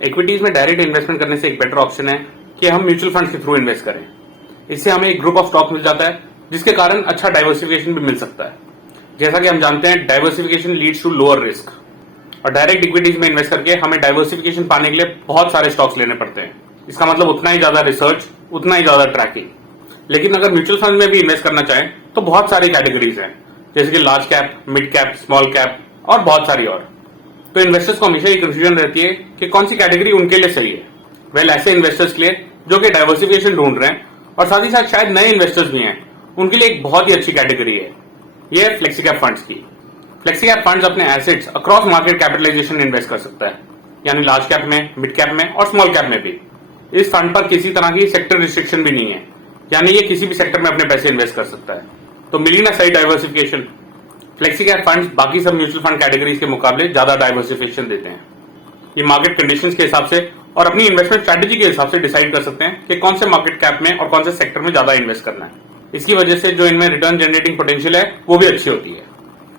Equities में direct investment करने से एक बेटर ऑप्शन है कि हम म्यूचुअल फंड के थ्रू इन्वेस्ट करें। इससे हमें एक ग्रुप ऑफ स्टॉक मिल जाता है जिसके कारण अच्छा डाइवर्सिफिकेशन भी मिल सकता है। जैसा कि हम जानते हैं, diversification leads to lower risk, और डायरेक्ट इक्विटीज में इन्वेस्ट करके हमें डाइवर्सिफिकेशन पाने के लिए बहुत सारे स्टॉक्स लेने पड़ते हैं। इसका मतलब उतना ही ज्यादा रिसर्च, उतना ही ज्यादा ट्रैकिंग। लेकिन अगर म्यूचुअल फंड में भी इन्वेस्ट करना चाहें तो बहुत सारी कैटेगरीज हैं, जैसे कि large cap, mid cap, small cap और बहुत सारी और। तो इन्वेस्टर्स को हमेशा ये कंफ्यूजन रहती है कि कौन सी कैटेगरी उनके लिए सही है। वेल, ऐसे इन्वेस्टर्स के लिए जो कि डाइवर्सिफिकेशन ढूंढ रहे हैं और साथ ही साथ शायद नए इन्वेस्टर्स भी हैं, उनके लिए एक बहुत ही अच्छी कैटेगरी है। ये है फ्लेक्सी कैप फंड्स की। फ्लेक्सी कैप फंड्स अपने assets across market capitalisation invest कर सकता है, यानी लार्ज कैप में, मिड कैप में और स्मॉल कैप में भी। इस फंड पर किसी तरह की सेक्टर रिस्ट्रिक्शन भी नहीं है, यानी ये किसी भी सेक्टर में अपने पैसे इन्वेस्ट कर सकता है। तो मिली ना सही डाइवर्सिफिकेशन। फ्लेक्सी कैप फंड्स बाकी सब म्यूचुअल फंड कैटेगरीज के मुकाबले ज्यादा डाइवर्सिफिकेशन देते हैं। ये मार्केट कंडीशंस के हिसाब से और अपनी इन्वेस्टमेंट स्ट्रैटेजी के हिसाब से डिसाइड कर सकते हैं कि कौन से मार्केट कैप में और कौन से सेक्टर में ज्यादा इन्वेस्ट करना है। इसकी वजह से जो इनमें रिटर्न जनरेटिंग पोटेंशियल है वो भी अच्छी होती है।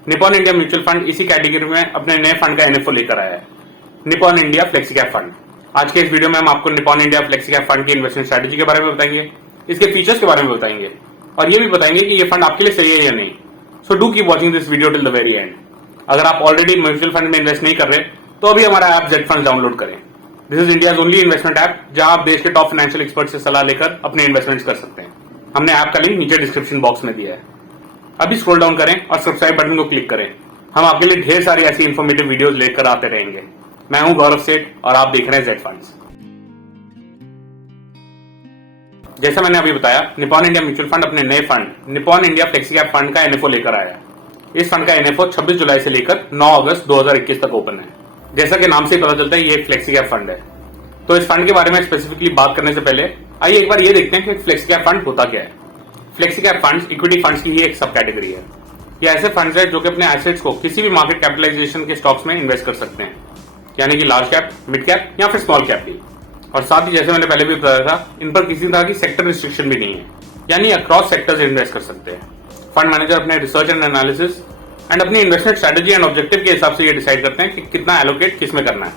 निपॉन इंडिया म्यूचुअल फंड इसी कैटेगरी में अपने नए फंड का एनएफओ लेकर आया है, Nippon India flexi cap fund. आज के इस वीडियो में हम आपको Nippon India flexi cap fund की इन्वेस्टमेंट स्ट्रैटेजी के बारे में बताएंगे, इसके फीचर्स के बारे में बताएंगे और ये भी बताएंगे कि ये फंड आपके लिए सही है या नहीं। So do keep watching this video till the very and. अगर आप ऑलरेडी म्यूचुअल फंड में इन्वेस्ट नहीं कर रहे तो अभी हमारा ऐप जेड फंड डाउनलोड करें। This is India's only investment app जहां आप देश के टॉप फाइनेंशियल एक्सपर्ट से सलाह लेकर अपने इन्वेस्टमेंट्स कर सकते हैं। हमने ऐप का लिंक नीचे डिस्क्रिप्शन बॉक्स में दिया है। अभी स्क्रॉल डाउन करें और सब्सक्राइब बटन को क्लिक करें। हम आपके लिए ढेर सारी ऐसी इन्फॉर्मेटिव वीडियोस लेकर आते रहेंगे। मैं हूं गौरव सेठ और आप देख रहे हैं जेड फंड्स। जैसा मैंने अभी बताया, निपॉन इंडिया म्यूचुअल फंड अपने नए fund Nippon India flexi cap fund का एनएफओ लेकर आया है। इस फंड का एनएफओ 26 जुलाई से लेकर 9 अगस्त 2021 तक ओपन है। जैसा कि नाम से ही पता चलता है, ये फ्लेक्सी कैप फंड है। तो इस फंड के बारे में स्पेसिफिकली बात करने से पहले आइए एक बार ये देखते हैं कि फ्लेक्सी कैप फंड होता क्या है। Flexi cap funds equity funds की ही एक सब कैटेगरी है। ये ऐसे फंड्स है जो कि अपने एसेट्स को किसी भी मार्केट कैपिटलाइजेशन के स्टॉक्स में इन्वेस्ट कर सकते हैं, यानी कि लार्ज कैप, मिड कैप या फिर स्मॉल कैप भी। और साथ ही जैसे मैंने पहले भी बताया था, इन पर किसी तरह की सेक्टर रिस्ट्रिक्शन भी नहीं है, यानी अक्रॉस सेक्टर्स इन्वेस्ट कर सकते हैं। फंड मैनेजर अपने रिसर्च एंड एनालिसिस एंड अपनी इन्वेस्टमेंट स्ट्रैटेजी एंड ऑब्जेक्टिव के हिसाब से ये डिसाइड करते हैं कि कितना एलोकेट किस में करना है,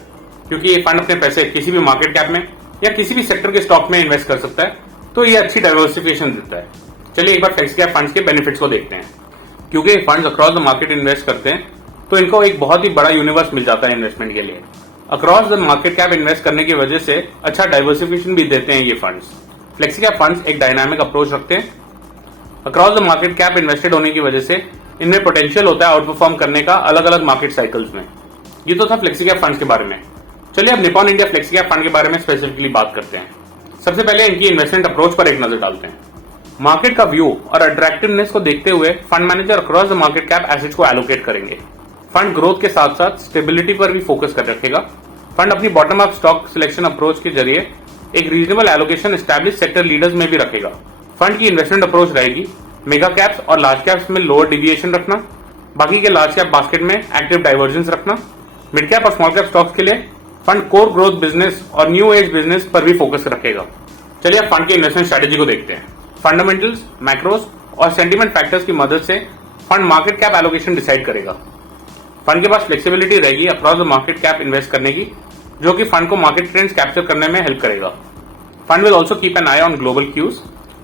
क्योंकि ये फंड अपने पैसे किसी भी मार्केट कैप में या किसी भी सेक्टर के स्टॉक में इन्वेस्ट कर सकता है। तो ये अच्छी डाइवर्सिफिकेशन देता है। चलिए एक बार फ्लेक्सी कैप फंड्स के बेनिफिट्स को देखते हैं। क्योंकि ये funds across the market invest करते हैं तो इनको एक बहुत ही बड़ा यूनिवर्स मिल जाता है इन्वेस्टमेंट के लिए। Across the market cap invest करने की वजह से अच्छा डाइवर्सिफिकेशन भी देते हैं ये फंड्स। फ्लेक्सी कैप फंड्स एक डायनामिक अप्रोच रखते हैं। Across the market cap invested होने की वजह से इनमें पोटेंशियल होता है आउट परफॉर्म करने का अलग अलग मार्केट साइकिल्स में। ये तो था फ्लेक्सी कैप फंड्स के बारे में। चलिए अब Nippon India flexi cap fund के बारे में स्पेसिफिकली बात करते हैं। सबसे पहले इनकी इन्वेस्टमेंट अप्रोच पर एक नजर डालते हैं। मार्केट का व्यू और अट्रैक्टिवनेस को देखते हुए fund manager across the market cap assets को एलोकेट करेंगे। फंड ग्रोथ के साथ साथ स्टेबिलिटी पर भी फोकस कर रखेगा। फंड अपनी bottom up stock selection approach के जरिए एक reasonable allocation establish sector leaders में भी रखेगा। फंड की इन्वेस्टमेंट अप्रोच रहेगी मेगा कैप्स और लार्ज कैप्स में लोअर डिविएशन रखना, बाकी के लार्ज कैप बास्केट में एक्टिव डाइवर्जेंस रखना। मिड कैप और स्मॉल कैप स्टॉक्स के लिए फंड कोर ग्रोथ बिजनेस और न्यू एज बिजनेस पर भी फोकस रखेगा। चलिए अब फंड की इन्वेस्टमेंट स्ट्रैटेजी को देखते हैं। फंडामेंटल्स, मैक्रोस और सेंटीमेंट फैक्टर्स की मदद से fund market cap allocation decide करेगा। फंड के पास फ्लेक्सिबिलिटी रहेगी across the market cap invest करने की, जो कि फंड को मार्केट ट्रेंड्स कैप्चर करने में हेल्प करेगा। Fund will also keep an eye on global cues.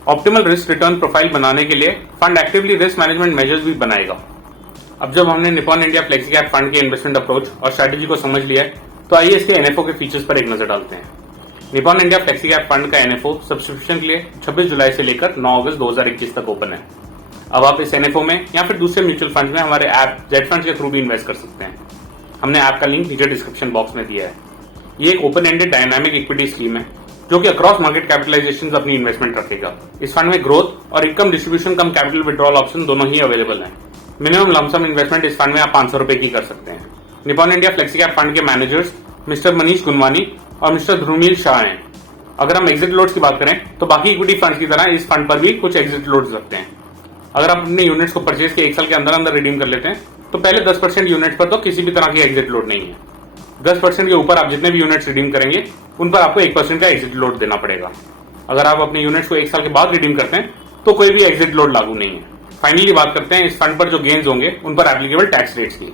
Optimal risk return profile बनाने के लिए fund actively risk management measures भी बनाएगा। अब जब हमने Nippon India flexi cap fund के इन्वेस्टमेंट अप्रोच और स्ट्रैटेजी को समझ लिया है, तो आइए इसके एनएफओ के फीचर्स पर एक नजर डालते हैं। Nippon India flexi cap fund का एनएफओ सब्सक्रिप्शन के लिए 26 जुलाई से लेकर 9 अगस्त 2021 तक ओपन है। अब आप इस एनएफओ में या फिर दूसरे म्यूचुअल फंड में हमारे ऐप जेड फंड्स के थ्रू भी इन्वेस्ट कर सकते हैं। हमने ऐप का लिंक नीचे डिस्क्रिप्शन बॉक्स में दिया है। ये एक open ended dynamic equity scheme है जो कि अक्रॉस मार्केट कैपिटलाइजेशन अपनी इन्वेस्टमेंट रखेगा। इस फंड में ग्रोथ और इनकम डिस्ट्रीब्यूशन कम कैपिटल विड्रॉल ऑप्शन दोनों ही अवेलेबल है। मिनिमम लमसम इन्वेस्टमेंट इस फंड में आप 500 रुपए की कर सकते हैं। Nippon India flexi cap fund के मैनेजर्स मिस्टर मनीष गुनवानी और मिस्टर ध्रुवील शाह हैं। अगर हम एग्जिट लोड्स की बात करें तो बाकी इक्विटी फंड की तरह इस फंड पर भी कुछ एग्जिट लोड्स रखते हैं। अगर आप अपने यूनिट्स को परचेज के 1 साल के अंदर अंदर रिडीम कर लेते हैं तो पहले 10% यूनिट्स पर तो किसी भी तरह की एग्जिट लोड नहीं है। 10% के ऊपर आप जितने भी यूनिट्स रिडीम करेंगे उन पर आपको 1% का एग्जिट लोड देना पड़ेगा। अगर आप अपने यूनिट्स को 1 साल के बाद रिडीम करते हैं तो कोई भी एग्जिट लोड लागू नहीं है। फाइनली बात करते हैं इस फंड पर जो गेन्स होंगे उन पर एप्लीकेबल टैक्स रेट्स की।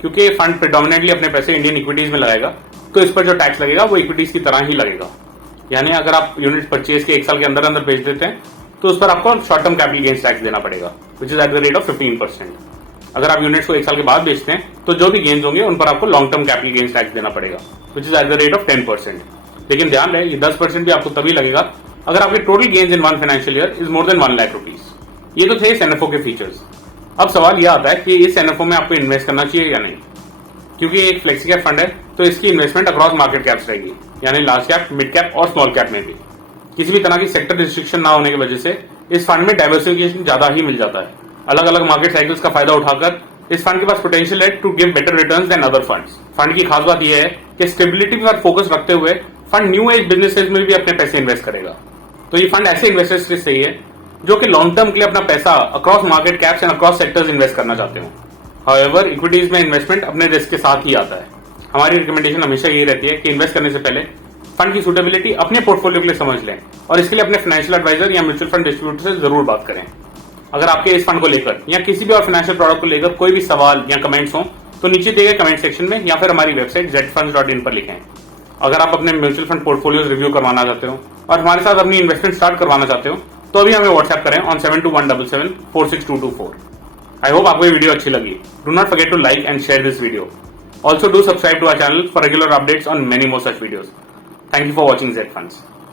क्योंकि ये फंड प्रेडोमिनेटली अपने पैसे इंडियन इक्विटीज में लगाएगा, तो इस पर जो टैक्स लगेगा वो इक्विटीज की तरह ही लगेगा। यानी अगर आप यूनिट परचेज के 1 साल के अंदर अंदर बेच देते हैं तो उस पर आपको short term capital gains tax देना पड़ेगा, which is at the rate of 15%। अगर आप यूनिट्स को 1 साल के बाद बेचते हैं तो जो भी गेन्स होंगे उन पर आपको long term capital gains tax देना पड़ेगा, which is at the rate of 10%। लेकिन ध्यान रहे ये 10% भी आपको तभी लगेगा अगर आपके total gains in 1 financial year is more than 1 lakh rupees. ये तो थे इस एनएफओ के फीचर्स। अब सवाल यह आता है कि इस एनएफओ में आपको इन्वेस्ट करना चाहिए या नहीं, क्योंकि एक फ्लेक्सी कैप फंड है तो इसकी इन्वेस्टमेंट अक्रॉस मार्केट कैप्स रहेगी, यानी लार्ज कैप, मिड कैप और स्मॉल कैप में भी। किसी भी तरह की सेक्टर रिस्ट्रिक्शन ना होने की वजह से इस फंड में डाइवर्सिफिकेशन ज्यादा ही मिल जाता है। अलग अलग मार्केट साइकिल्स का फायदा उठाकर इस फंड के पास पोटेंशियल है to give better returns than other funds. Fund की खास बात यह है कि स्टेबिलिटी पर फोकस रखते हुए फंड न्यू एज बिजनेसेस में भी अपने पैसे इन्वेस्ट करेगा। तो ये फंड ऐसे इन्वेस्टर्स के सही है जो कि लॉन्ग टर्म के लिए अपना पैसा across market caps and across sectors invest करना चाहते हो। हाउएवर इक्विटीज में इन्वेस्टमेंट अपने रिस्क के साथ ही आता है। हमारी रिकमेंडेशन हमेशा यही रहती है कि इन्वेस्ट करने से पहले फंड की सूटेबिलिटी अपने पोर्टफोलियो के लिए समझ लें और इसके लिए अपने फाइनेंशियल एडवाइजर या म्यूचुअल फंड डिस्ट्रीब्यूटर से जरूर बात करें। अगर आपके इस फंड को लेकर या किसी भी और फाइनेंशियल प्रोडक्ट को लेकर कोई भी सवाल या कमेंट्स हो तो नीचे दिए गए कमेंट सेक्शन में या फिर हमारी वेबसाइट zfunds.in पर लिखें। अगर आप अपने म्यूचुअल फंड पोर्टफोलियोज रिव्यू करवाना चाहते हो और हमारे साथ अपनी इन्वेस्टमेंट स्टार्ट करवाना चाहते हो तो अभी हमें व्हाट्सएप करें ऑन 7217746224। आई होप आपको ये वीडियो अच्छी लगी। Do not forget to like and share this video. Also do subscribe to our channel for regular updates on many more such videos. Thank you for watching Z Funds.